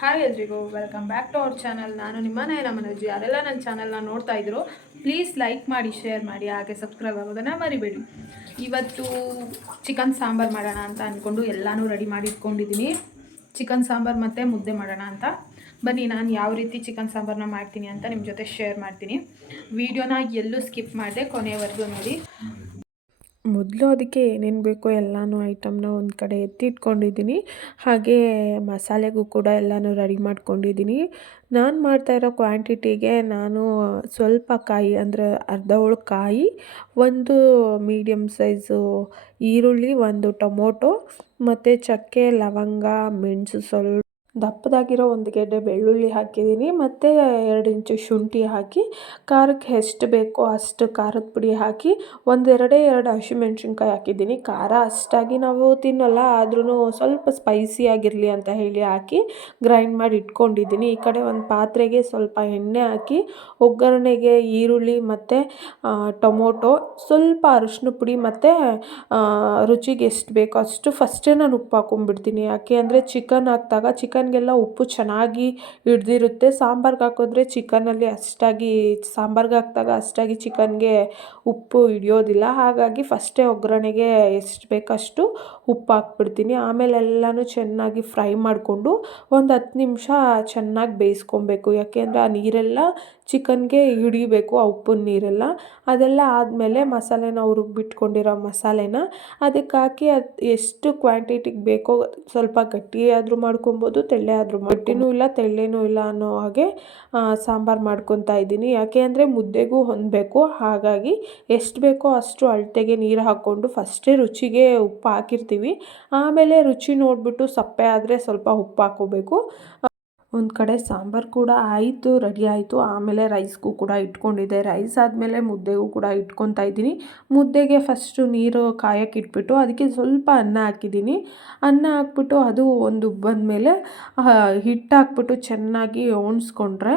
Hi ಎಲ್ರಿಗೂ welcome back to our channel. ನಾನು ನಿಮ್ಮ ನಯನ ಮನೋಜ್. ಯಾರೆಲ್ಲ ನನ್ನ ಚಾನಲ್ನ ನೋಡ್ತಾ ಇದ್ರು ಪ್ಲೀಸ್ ಲೈಕ್ ಮಾಡಿ, ಶೇರ್ ಮಾಡಿ, ಹಾಗೆ ಸಬ್ಸ್ಕ್ರೈಬ್ ಆಗೋದನ್ನು ಮರಿಬೇಡಿ. ಇವತ್ತು ಚಿಕನ್ ಸಾಂಬಾರು ಮಾಡೋಣ ಅಂತ ಅಂದ್ಕೊಂಡು ಎಲ್ಲನೂ ರೆಡಿ ಮಾಡಿ ಇಟ್ಕೊಂಡಿದ್ದೀನಿ. ಚಿಕನ್ ಸಾಂಬಾರು ಮತ್ತು ಮುದ್ದೆ ಮಾಡೋಣ ಅಂತ. ಬನ್ನಿ ನಾನು ಯಾವ ರೀತಿ ಚಿಕನ್ ಸಾಂಬಾರನ್ನ ಮಾಡ್ತೀನಿ ಅಂತ ನಿಮ್ಮ ಜೊತೆ ಶೇರ್ ಮಾಡ್ತೀನಿ. ವಿಡಿಯೋನ ಎಲ್ಲೂ ಸ್ಕಿಪ್ ಮಾಡಿದೆ, ಕೊನೆಯವರೆಗೂ ನೋಡಿ. ಮೊದಲು ಅದಕ್ಕೆ ಏನೇನು ಬೇಕೋ ಎಲ್ಲನೂ ಐಟಮ್ನ ಒಂದು ಕಡೆ ಎತ್ತಿಟ್ಕೊಂಡಿದ್ದೀನಿ. ಹಾಗೇ ಮಸಾಲೆಗೂ ಕೂಡ ಎಲ್ಲನೂ ರೆಡಿ ಮಾಡ್ಕೊಂಡಿದ್ದೀನಿ. ನಾನು ಮಾಡ್ತಾಯಿರೋ ಕ್ವಾಂಟಿಟಿಗೆ ನಾನು ಸ್ವಲ್ಪ ಕಾಯಿ ಅಂದರೆ ಅರ್ಧ ಹೋಳು ಕಾಯಿ, ಒಂದು ಮೀಡಿಯಮ್ ಸೈಜು ಈರುಳ್ಳಿ, ಒಂದು ಟೊಮೊಟೊ ಮತ್ತು ಚಕ್ಕೆ, ಲವಂಗ, ಮೆಣಸು, ಸ್ವಲ್ಪ ದಪ್ಪದಾಗಿರೋ ಒಂದು ಗೆಡ್ಡೆ ಬೆಳ್ಳುಳ್ಳಿ ಹಾಕಿದ್ದೀನಿ. ಮತ್ತು 2 ಇಂಚು ಶುಂಠಿ ಹಾಕಿ ಖಾರಕ್ಕೆ ಎಷ್ಟು ಬೇಕೋ ಅಷ್ಟು ಖಾರದ ಪುಡಿ ಹಾಕಿ ಎರಡು ಹಸಿಮೆಣ್ಸಿನ್ಕಾಯಿ ಹಾಕಿದ್ದೀನಿ. ಖಾರ ಅಷ್ಟಾಗಿ ನಾವು ತಿನ್ನಲ್ಲ, ಆದ್ರೂ ಸ್ವಲ್ಪ ಸ್ಪೈಸಿಯಾಗಿರಲಿ ಅಂತ ಹೇಳಿ ಹಾಕಿ ಗ್ರೈಂಡ್ ಮಾಡಿ ಇಟ್ಕೊಂಡಿದ್ದೀನಿ. ಈ ಕಡೆ ಒಂದು ಪಾತ್ರೆಗೆ ಸ್ವಲ್ಪ ಎಣ್ಣೆ ಹಾಕಿ ಒಗ್ಗರಣೆಗೆ ಈರುಳ್ಳಿ ಮತ್ತು ಟೊಮೊಟೊ, ಸ್ವಲ್ಪ ಅರಿಶಿನ ಪುಡಿ ಮತ್ತು ರುಚಿಗೆ ಎಷ್ಟು ಬೇಕೋ ಅಷ್ಟು ಫಸ್ಟೇ ನಾನು ಉಪ್ಪು ಹಾಕೊಂಡ್ಬಿಡ್ತೀನಿ. ಯಾಕೆ ಅಂದರೆ ಚಿಕನ್ ಹಾಕಿದಾಗ ಚಿಕನ್ಗೆಲ್ಲ ಉಪ್ಪು ಚೆನ್ನಾಗಿ ಹಿಡ್ದಿರುತ್ತೆ. ಸಾಂಬಾರ್ಗೆ ಹಾಕಿದ್ರೆ ಚಿಕನಲ್ಲಿ ಸಾಂಬಾರ್ಗೆ ಹಾಕಿದಾಗ ಅಷ್ಟಾಗಿ ಚಿಕನ್ಗೆ ಉಪ್ಪು ಹಿಡಿಯೋದಿಲ್ಲ. ಹಾಗಾಗಿ ಫಸ್ಟೇ ಒಗ್ಗರಣೆಗೆ ಎಷ್ಟು ಬೇಕಷ್ಟು ಉಪ್ಪು ಹಾಕ್ಬಿಡ್ತೀನಿ. ಆಮೇಲೆ ಎಲ್ಲನೂ ಚೆನ್ನಾಗಿ ಫ್ರೈ ಮಾಡಿಕೊಂಡು ಒಂದು 10 ನಿಮಿಷ ಚೆನ್ನಾಗಿ ಬೇಯಿಸ್ಕೊಬೇಕು. ಯಾಕೆಂದರೆ ಆ ನೀರೆಲ್ಲ ಚಿಕನ್ಗೆ ಹಿಡಿಬೇಕು, ಆ ಉಪ್ಪಿನ ನೀರೆಲ್ಲ. ಅದೆಲ್ಲ ಆದಮೇಲೆ ಮಸಾಲೆನ ರುಬ್ಬಿಟ್ಕೊಂಡಿರೋ ಮಸಾಲೆನ ಅದಕ್ಕೆ ಹಾಕಿ ಅದು ಎಷ್ಟು ಕ್ವಾಂಟಿಟಿಗೆ ಬೇಕೋ ಸ್ವಲ್ಪ ಗಟ್ಟಿಯಾದರೂ ಮಾಡ್ಕೊಬೋದು, ತೆಳ್ಳೆ ಆದರೂ ಗಟ್ಟಿನೂ ಇಲ್ಲ ತೆಳ್ಳೇನೂ ಇಲ್ಲ ಅನ್ನೋ ಹಾಗೆ ಸಾಂಬಾರು ಮಾಡ್ಕೊತಾ ಇದ್ದೀನಿ. ಯಾಕೆ ಅಂದರೆ ಮುದ್ದೆಗೂ ಹೊಂದಬೇಕು. ಹಾಗಾಗಿ ಎಷ್ಟು ಬೇಕೋ ಅಷ್ಟು ಅಳತೆಗೆ ನೀರು ಹಾಕ್ಕೊಂಡು ಫಸ್ಟೇ ರುಚಿಗೆ ಉಪ್ಪು ಹಾಕಿರ್ತೀವಿ. ಆಮೇಲೆ ರುಚಿ ನೋಡಿಬಿಟ್ಟು ಸಪ್ಪೆ ಆದರೆ ಸ್ವಲ್ಪ ಉಪ್ಪು ಹಾಕ್ಕೋಬೇಕು. ಒಂದು ಕಡೆ ಸಾಂಬಾರು ಕೂಡ ಆಯಿತು, ರೆಡಿ ಆಯಿತು. ಆಮೇಲೆ ರೈಸ್ಗೂ ಕೂಡ ಇಟ್ಕೊಂಡಿದ್ದೆ. ರೈಸ್ ಆದಮೇಲೆ ಮುದ್ದೆಗೂ ಕೂಡ ಇಟ್ಕೊತಾ ಇದ್ದೀನಿ. ಮುದ್ದೆಗೆ ಫಸ್ಟು ನೀರು ಕಾಯಕ್ಕೆ ಇಟ್ಬಿಟ್ಟು ಅದಕ್ಕೆ ಸ್ವಲ್ಪ ಅನ್ನ ಹಾಕಿದ್ದೀನಿ. ಅನ್ನ ಹಾಕ್ಬಿಟ್ಟು ಅದು ಒಂದು ಬಂದಮೇಲೆ ಹಿಟ್ಟು ಹಾಕ್ಬಿಟ್ಟು ಚೆನ್ನಾಗಿ ಒಣಸ್ಕೊಂಡ್ರೆ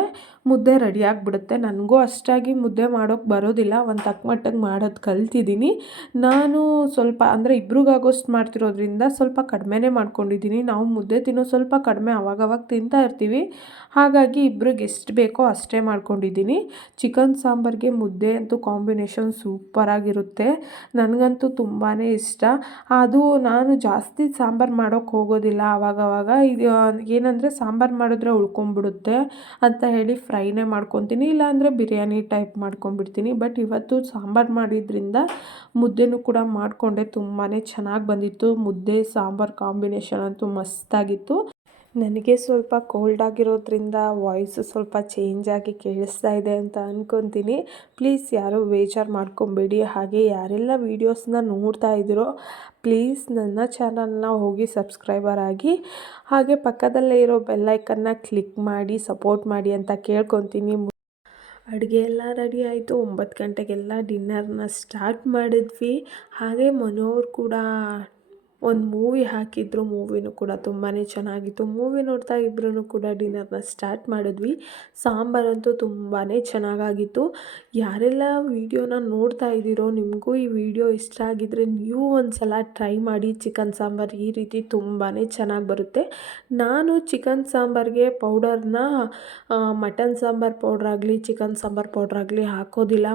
ಮುದ್ದೆ ರೆಡಿ ಆಗಿಬಿಡುತ್ತೆ. ನನಗೂ ಅಷ್ಟಾಗಿ ಮುದ್ದೆ ಮಾಡೋಕ್ಕೆ ಬರೋದಿಲ್ಲ, ಒಂದು ತಕ್ಕ ಮಟ್ಟಿಗೆ ಮಾಡೋದು ಕಲ್ತಿದ್ದೀನಿ. ನಾನು ಸ್ವಲ್ಪ ಅಂದರೆ ಇಬ್ರಿಗಾಗೋಷ್ಟು ಮಾಡ್ತಿರೋದ್ರಿಂದ ಸ್ವಲ್ಪ ಕಡಿಮೆನೇ ಮಾಡ್ಕೊಂಡಿದ್ದೀನಿ. ನಾವು ಮುದ್ದೆ ತಿನ್ನೋ ಸ್ವಲ್ಪ ಕಡಿಮೆ ಅವಾಗವಾಗ ತಿಂತಾ ಇರ್ತೀವಿ. ಹಾಗಾಗಿ ಇಬ್ರಿಗೆ ಎಷ್ಟು ಬೇಕೋ ಅಷ್ಟೇ ಮಾಡ್ಕೊಂಡಿದ್ದೀನಿ. ಚಿಕನ್ ಸಾಂಬಾರಿಗೆ ಮುದ್ದೆ ಅಂತೂ ಕಾಂಬಿನೇಷನ್ ಸೂಪರಾಗಿರುತ್ತೆ. ನನಗಂತೂ ತುಂಬಾ ಇಷ್ಟ. ಅದು ನಾನು ಜಾಸ್ತಿ ಸಾಂಬಾರು ಮಾಡೋಕ್ಕೆ ಹೋಗೋದಿಲ್ಲ. ಆವಾಗವಾಗ ಇದು ಏನಂದರೆ ಸಾಂಬಾರು ಮಾಡಿದ್ರೆ ಉಳ್ಕೊಂಬಿಡುತ್ತೆ ಅಂತ ಹೇಳಿ ಫ್ರೈನೇ ಮಾಡ್ಕೊತೀನಿ, ಇಲ್ಲಾಂದರೆ ಬಿರಿಯಾನಿ ಟೈಪ್ ಮಾಡ್ಕೊಂಬಿಡ್ತೀನಿ. ಬಟ್ ಇವತ್ತು ಸಾಂಬಾರು ಮಾಡಿದ್ರಿಂದ ಮುದ್ದೆನೂ ಕೂಡ ಮಾಡಿಕೊಂಡೆ. ತುಂಬಾ ಚೆನ್ನಾಗಿ ಬಂದಿತ್ತು. ಮುದ್ದೆ ಸಾಂಬಾರು ಕಾಂಬಿನೇಷನ್ ಅಂತೂ ಮಸ್ತಾಗಿತ್ತು. ನನಗೆ ಸ್ವಲ್ಪ ಕೋಲ್ಡ್ ಆಗಿರೋದ್ರಿಂದ ವಾಯ್ಸು ಸ್ವಲ್ಪ ಚೇಂಜ್ ಆಗಿ ಕೇಳಿಸ್ತಾ ಇದೆ ಅಂತ ಅಂದ್ಕೊತೀನಿ. ಪ್ಲೀಸ್ ಯಾರೂ ಬೇಜಾರು ಮಾಡ್ಕೊಬೇಡಿ. ಹಾಗೆ ಯಾರೆಲ್ಲ ವೀಡಿಯೋಸ್ನ ನೋಡ್ತಾ ಇದ್ದೀರೋ ಪ್ಲೀಸ್ ನನ್ನ ಚಾನಲ್ನ ಹೋಗಿ ಸಬ್ಸ್ಕ್ರೈಬರ್ ಆಗಿ, ಹಾಗೆ ಪಕ್ಕದಲ್ಲೇ ಇರೋ ಬೆಲ್ಲೈಕನ್ನ ಕ್ಲಿಕ್ ಮಾಡಿ ಸಪೋರ್ಟ್ ಮಾಡಿ ಅಂತ ಕೇಳ್ಕೊತೀನಿ. ಅಡುಗೆ ಎಲ್ಲ ರೆಡಿ ಆಯಿತು. 9 ಗಂಟೆಗೆಲ್ಲ ಡಿನ್ನರ್ನ ಸ್ಟಾರ್ಟ್ ಮಾಡಿದ್ವಿ. ಹಾಗೆ ಮನೋರು ಕೂಡ ಒಂದು ಮೂವಿ ಹಾಕಿದ್ರು. ಮೂವಿನೂ ಕೂಡ ತುಂಬಾ ಚೆನ್ನಾಗಿತ್ತು. ಮೂವಿ ನೋಡ್ತಾ ಇಬ್ಬರೂ ಕೂಡ ಡಿನ್ನರ್ನ ಸ್ಟಾರ್ಟ್ ಮಾಡಿದ್ವಿ. ಸಾಂಬಾರಂತೂ ತುಂಬಾ ಚೆನ್ನಾಗಾಗಿತ್ತು. ಯಾರೆಲ್ಲ ವೀಡಿಯೋನ ನೋಡ್ತಾ ಇದ್ದೀರೋ ನಿಮಗೂ ಈ ವಿಡಿಯೋ ಇಷ್ಟ ಆಗಿದ್ದರೆ ನೀವು ಒಂದು ಸಲ ಟ್ರೈ ಮಾಡಿ. ಚಿಕನ್ ಸಾಂಬಾರು ಈ ರೀತಿ ತುಂಬಾ ಚೆನ್ನಾಗಿ ಬರುತ್ತೆ. ನಾನು ಚಿಕನ್ ಸಾಂಬಾರಿಗೆ ಪೌಡರ್ನ ಮಟನ್ ಸಾಂಬಾರು ಪೌಡ್ರಾಗಲಿ ಚಿಕನ್ ಸಾಂಬಾರು ಪೌಡ್ರಾಗಲಿ ಹಾಕೋದಿಲ್ಲ.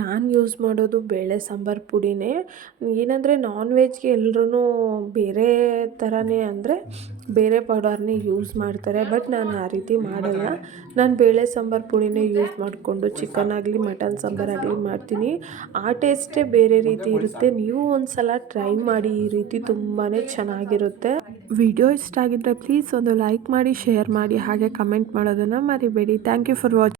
ನಾನು ಯೂಸ್ ಮಾಡೋದು ಬೇಳೆ ಸಾಂಬಾರು ಪುಡಿನೇ. ಏನಂದರೆ ನಾನ್ ವೆಜ್ಗೆ ಎಲ್ಲರೂ ಬೇರೆ ಥರನೇ ಅಂದರೆ ಬೇರೆ ಪೌಡರ್ನೇ ಯೂಸ್ ಮಾಡ್ತಾರೆ. ಬಟ್ ನಾನು ಆ ರೀತಿ ಮಾಡಲ್ಲ. ನಾನು ಬೇಳೆ ಸಾಂಬಾರು ಪುಡಿನೇ ಯೂಸ್ ಮಾಡಿಕೊಂಡು ಚಿಕನ್ ಆಗಲಿ ಮಟನ್ ಸಾಂಬಾರಾಗಲಿ ಮಾಡ್ತೀನಿ. ಆ ಟೇಸ್ಟೇ ಬೇರೆ ರೀತಿ ಇರುತ್ತೆ. ನೀವು ಒಂದು ಸಲ ಟ್ರೈ ಮಾಡಿ, ಈ ರೀತಿ ತುಂಬಾ ಚೆನ್ನಾಗಿರುತ್ತೆ. ವಿಡಿಯೋ ಇಷ್ಟ ಆಗಿದ್ದರೆ ಪ್ಲೀಸ್ ಒಂದು ಲೈಕ್ ಮಾಡಿ, ಶೇರ್ ಮಾಡಿ, ಹಾಗೆ ಕಮೆಂಟ್ ಮಾಡೋದನ್ನು ಮರಿಬೇಡಿ. Thank you for watching.